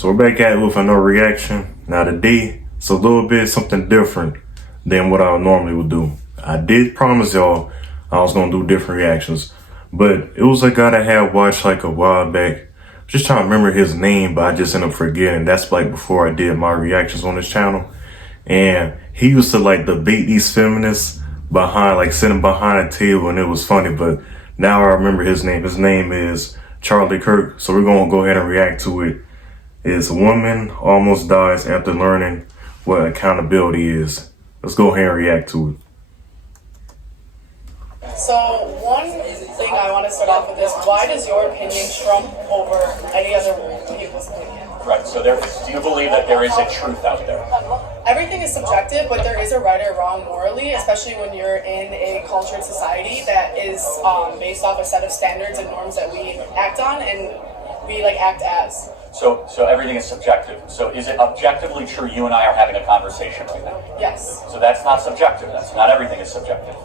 So we're back at it with another reaction. Now today, it's a little bit something different than what I normally would do. I did promise y'all I was gonna do different reactions, but it was a guy that I had watched like a while back. Just trying to remember his name, but I just ended up forgetting. That's like before I did my reactions on this channel. And he used to like debate these feminists behind, like sitting behind a table, and it was funny, but now I remember his name. His name is Charlie Kirk. So we're gonna go ahead and react to it. Is a woman almost dies after learning what accountability is. Let's go ahead and react to it. So one thing I want to start off with is, why does your opinion trump over any other people's opinion? Right, so do you believe that there is a truth out there? Everything is subjective, but there is a right or wrong morally, especially when you're in a cultured society that is based off a set of standards and norms that we act on and we act as. So everything is subjective. So is it objectively true you and I are having a conversation right now? Yes. So that's not subjective. That's not everything is subjective.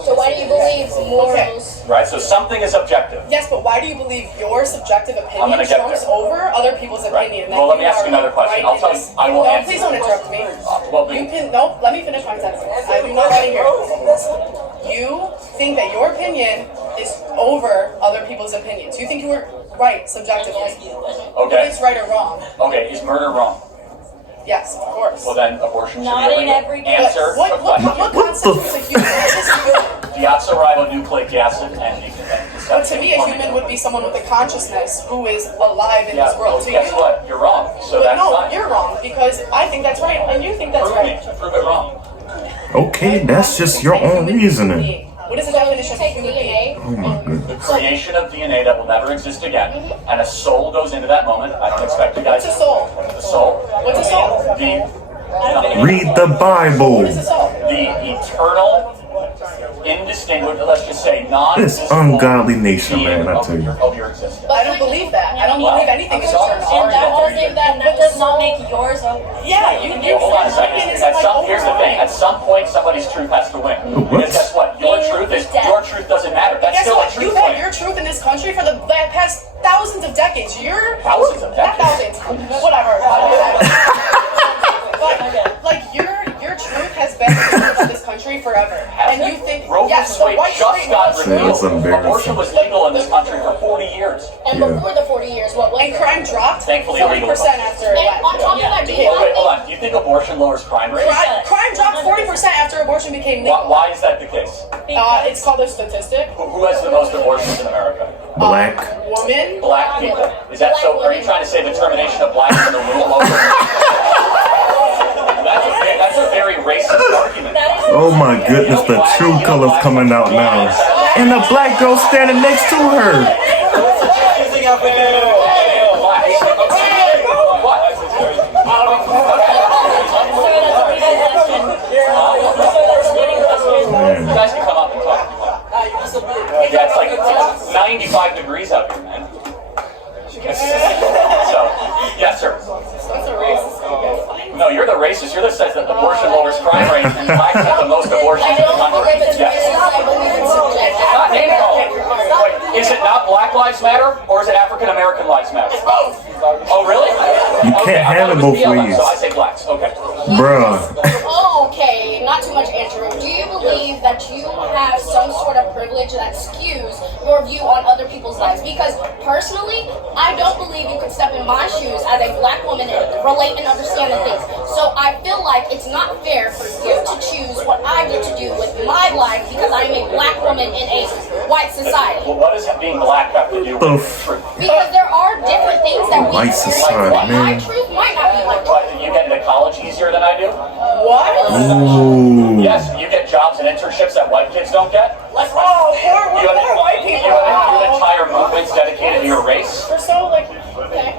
So why do you believe morals? Okay. Right, so something is objective. Yes, but why do you believe your subjective opinion trumps over other people's opinion? Well, let me ask you another question. I'll tell you, I will answer. Please don't interrupt me. Let me finish my sentence. I do not want to hear it. You think that your opinion is over other people's opinions. You think you were right subjectively. Okay. It's right or wrong. Okay, is murder wrong? Yes, of course. Well then, abortion should not be in every case. Answer. What constitutes a human? Deoxyribonucleic acid and but to me, a human would be someone with a consciousness who is alive in this world. So guess what? You're wrong. So that's fine. You're wrong, because I think that's right and you think that's right. Prove it wrong. Okay, that's just your own reasoning. What is the definition of human being? Oh my goodness. The creation of DNA that will never exist again, and a soul goes into that moment. I don't expect you guys. What's a soul? The soul. What's a soul? Read the Bible. What is a soul? The eternal, indistinguishable, let's just say This ungodly nation, man, I tell you. Of your existence. I don't believe that. I don't believe anything is eternal. And that does not make yours a... Yeah, you hold on a second. Here's the thing. At some point, somebody's truth has to win. Because guess what? Your truth doesn't matter. That's still a truth. You've had your truth in this country for the past thousands of decades. Thousands of decades? Not thousands. Whatever. But your truth has been the truth of this country forever. And you think, yes, so white straight just got removed. Abortion was legal in this country for 40 years. And before the 40 years, what was and crime dropped thankfully 40% after it went. On top of that, wait, hold on. Do you think abortion lowers crime rates? Crime dropped 40% after abortion became legal. Why is that the case? It's called a statistic. Who has the most abortions in America? Black. Women. Black people. Is that so? Are you trying to say the termination of blacks in the rule over? That's a very racist argument. Oh my goodness, the true color's coming out now. And the black girl standing next to her. You guys can come up and talk. Yeah, it's like 95 degrees out here, man. So, yes, sir. That's a racist. No, you're the racist. You're the says that abortion lowers crime rates and blacks have the most abortions in the country. Yes. Not name calling. Wait, is it not Black Lives Matter or is it African American Lives Matter? Oh, really? You can't have it both ways. So I say blacks. Okay. Bruh. Okay, not too much intro. Do you believe that you have some sort of privilege that skews your view on other people's lives? Because personally, I don't believe you could step in my shoes as a black woman and relate and understand the things. So I feel like it's not fair for you to choose what I get to do with my life because I am a black woman in a white society. Well, what does being black have to do with truth? Because there are different things that we White experience. society, My man. truth might not be like What, you get into college easier than I do? What? Ooh. Yes, you get jobs and internships that white kids don't get. Poor white people. You have entire movements dedicated to your race. We're so okay.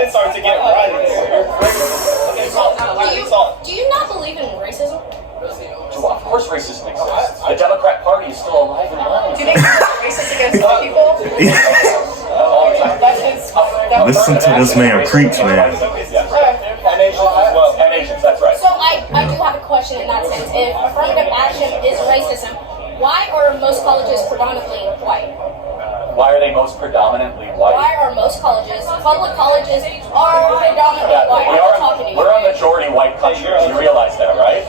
It starts to get right. Do you not believe in racism? Well, of course racism exists. The Democrat Party is still alive and well. Do you think he's racist against white people? All the time. Listen to this man preach, man. And Asians as well. And Asians, that's right. So I do have a question in that sense. If affirmative action is racism, why are most colleges predominantly white? Why are they most predominantly white? Why are most colleges, public colleges, are predominantly white? We're a majority white country. You realize that, right?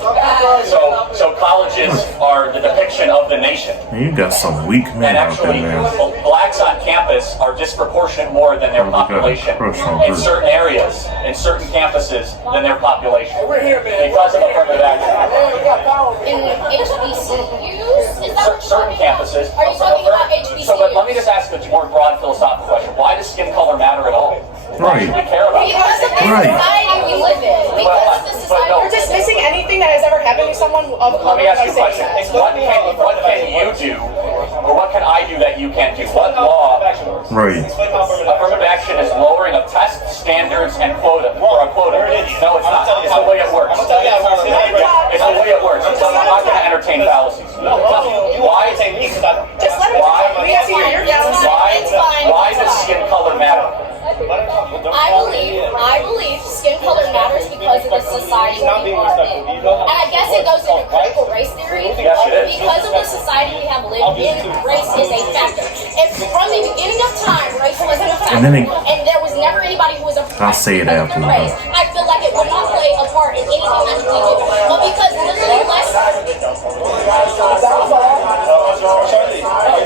So colleges are the depiction of the nation. Man, you got some weak men And out there, actually, man. blacks on campus are disproportionate more than their population in certain areas, in certain campuses than their population because of affirmative action. In HBCUs? Is that what Certain campuses. Are you talking about HBCUs? So let me just ask a more broad philosophical question. Why does skin color matter at all? Why Right. should we care about it? Because of the society we live in. Because of the society You're dismissing anything that has ever happened to someone of Let color me ask by you a saying question. that. What can you do, or what can I do that you can't do? What law? Right. Affirmative action is lowering of test standards and quota for a quota. No, it's not. It's the way it works. It's the way it works. I'm not going to entertain fallacies. Why? Just let him talk. We have to hear your fallacies. Why does skin color matter? I believe skin color matters because of the society we are in. And I guess it goes into critical race theory. Yes, it is. Because of the society we have lived in, race is a factor. If from the beginning of time, race wasn't a factor, And then and there was never anybody who was a I'll say it because of after their race, I feel like it would not play a part in anything that we do. But because literally less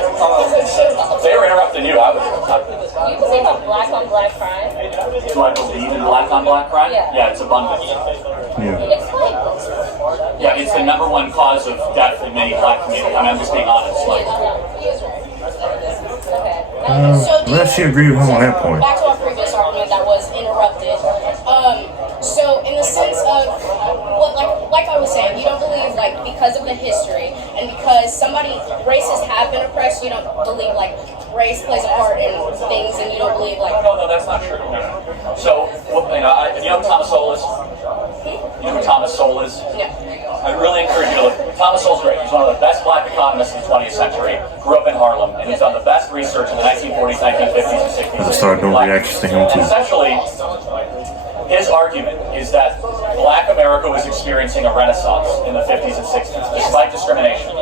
They were interrupting you. I was. you believe in black on black crime? Do I believe in black on black crime? Yeah, it's abundant. Yeah. Explain. Yeah, it's the number one cause of death in many black communities. I mean, I'm just being honest. Like, Unless you agree with him on that point. Back to our previous argument that was interrupted. So in the sense of, well, like I was saying, you don't believe like because of the history and because races have been oppressed, you don't believe like race plays a part in things, and you don't believe like. no, that's not true. So, you know who Thomas Sowell is? You know who Thomas Sowell is? Yeah. I really encourage you to look. Thomas Sowell's great. He's one of the best black economists in the 20th century. Grew up in Harlem, and he's done the best research in the 1940s, 1950s, and 60s. I started doing reactions to him And too. essentially, his argument is that black America was experiencing a renaissance in the 50s and 60s, despite discrimination.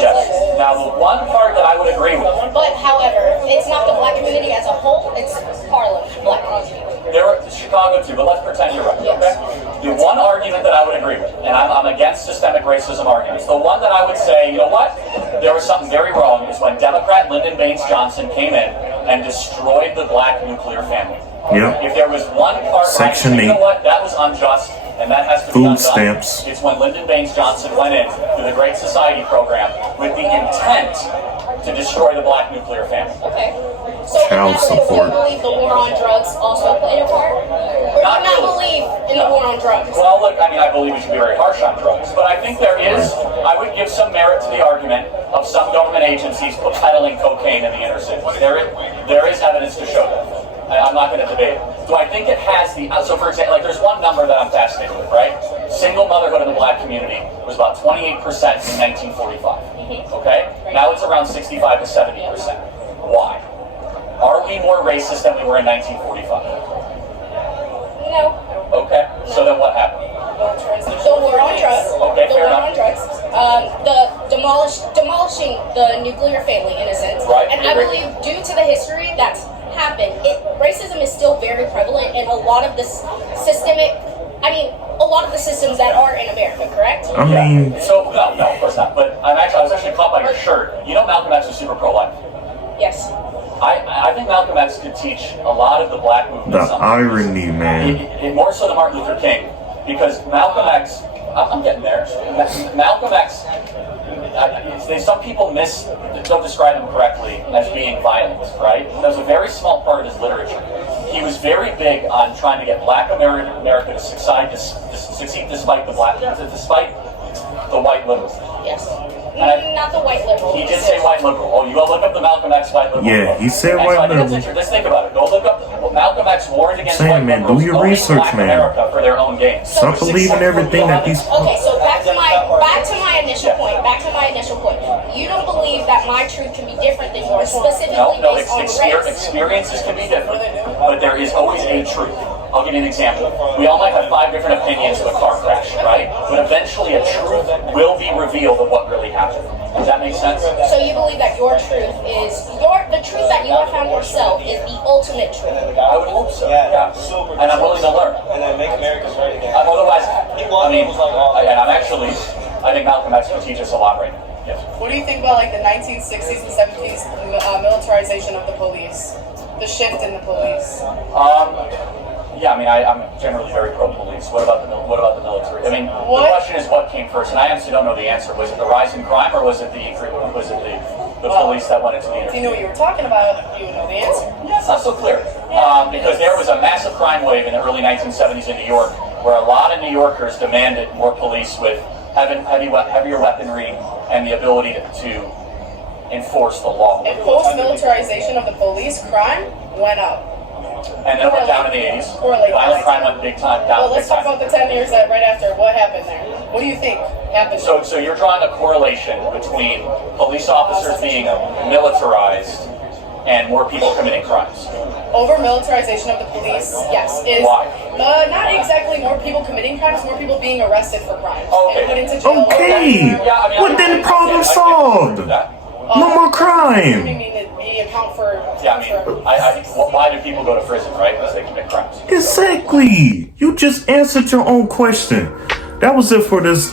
Yes. Now, the one part that I would agree with, But however, it's not the black community as a whole; it's Harlem black community. there were Chicago too, but let's pretend you're right. Okay? The one argument that I would agree with, and I'm against systemic racism arguments, the one that I would say, you know what, there was something very wrong is when Democrat Lyndon Baines Johnson came in and destroyed the black nuclear family. Yep. If there was one part Section right, you know 8. what, that was unjust, and that has to be Food undone. stamps. It's when Lyndon Baines Johnson went in through the Great Society program with the intent to destroy the black nuclear family. Okay. So Child in that sense, support. you believe the war on drugs also played a part, or do you Not not really. believe in the war on drugs? Well, look, I mean, I believe we should be very harsh on drugs, but I think there is, I would give some merit to the argument of some government agencies peddling cocaine in the inner cities. There is evidence to show that. I'm not going to debate it. Do I think it has the, so for example, like there's one number that I'm fascinated with, right? Single motherhood in the black community was about 28% in 1945, okay? Now it's around 65 to 70%. Why? Are we more racist than we were in 1945? No. Okay, so then what happened? The war on drugs. Okay, the fair war enough. on drugs. Demolishing the nuclear family in a sense. Right, And we I agree. believe due to the history that's happened, racism is still very prevalent in a lot of the a lot of the systems that are in America, correct? I mean, So, no, of course not. But I was actually caught by your shirt. You know Malcolm X was super pro-life. Yes. I think Malcolm X could teach a lot of the black movement the something. irony, man. More so than Martin Luther King. Because Malcolm X, I'm getting there. Malcolm X, some people don't describe him correctly as being violent, right? That was a very small part of his literature. He was very big on trying to get black America to succeed despite the white liberals. Yes. And Not the white liberal. he did say white liberal. Oh, you go look up the Malcolm X white liberal. Yeah, book. he said And white so I think liberal. that's interesting. Let's think about it. Go look up Malcolm X warned against Saying, white man, do liberals your owning research, black man. America for their own gain. Stop believing everything that these. Okay, so back to my initial point. You don't believe that that my truth can be different than yours, specifically No, based on race. experiences can be different, but there is always a truth. I'll give you an example. We all might have 5 different opinions of a car crash, right? But eventually a truth will be revealed of what really happened. Does that make sense? So you believe that your truth is the truth that you have found yourself is the ultimate truth. I would hope so, yeah. And I'm willing to learn. And then make America great again. Otherwise, I think Malcolm X can teach us a lot right now. Yes. What do you think about like the 1960s and 70s militarization of the police? The shift in the police? Yeah, I mean, I'm generally very pro-police. What about the military? I mean, the question is what came first, and I honestly don't know the answer. Was it the rise in crime, or was it the police that went into the If you knew what you were talking about, you would know the answer. Yeah, it's not so clear. Because there was a massive crime wave in the early 1970s in New York, where a lot of New Yorkers demanded more police with heavier weaponry and the ability to enforce the law. And post-militarization of the police, crime went up. And then it went down in the 80s. Violent crime went big time down. Well, let's talk about the 10 years that right after. What happened there? What do you think happened? So you're drawing a correlation between police officers being militarized and more people committing crimes. Over-militarization of the police, yes. Why? Not exactly more people committing crimes, more people being arrested for crimes. Okay. And put into jail. Okay. Well, then the problem solved. No more crime. I mean, the account for... Yeah, I mean, why do people go to prison, right? Because they commit crimes. Exactly. You just answered your own question. That was it for this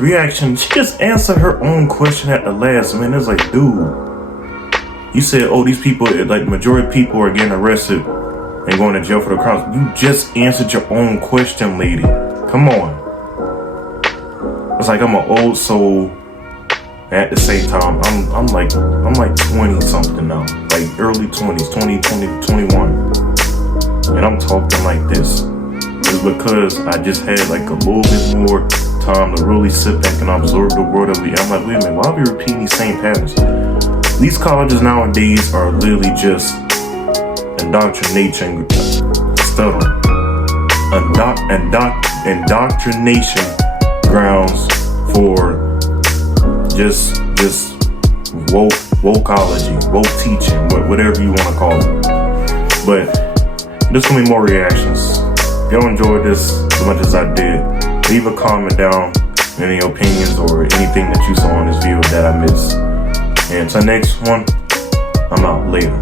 reaction. She just answered her own question at the last minute. It's like, dude, you said, oh, these people, like majority of people are getting arrested and going to jail for the crimes. You just answered your own question, lady. Come on. It's like I'm an old soul. At the same time, I'm like 20 something now, like early 20s, 20, 21, and I'm talking like this. It's because I just had like a little bit more time to really sit back and observe the world that we. I'm like, wait a minute, why are we repeating these same patterns? These colleges nowadays are literally just indoctrination, indoctrination grounds for just wokeology, woke teaching, whatever you want to call it. But there's gonna be more reactions. If y'all enjoyed this as much as I did, leave a comment down, any opinions or anything that you saw on this video that I missed. And until next one, I'm out. Later.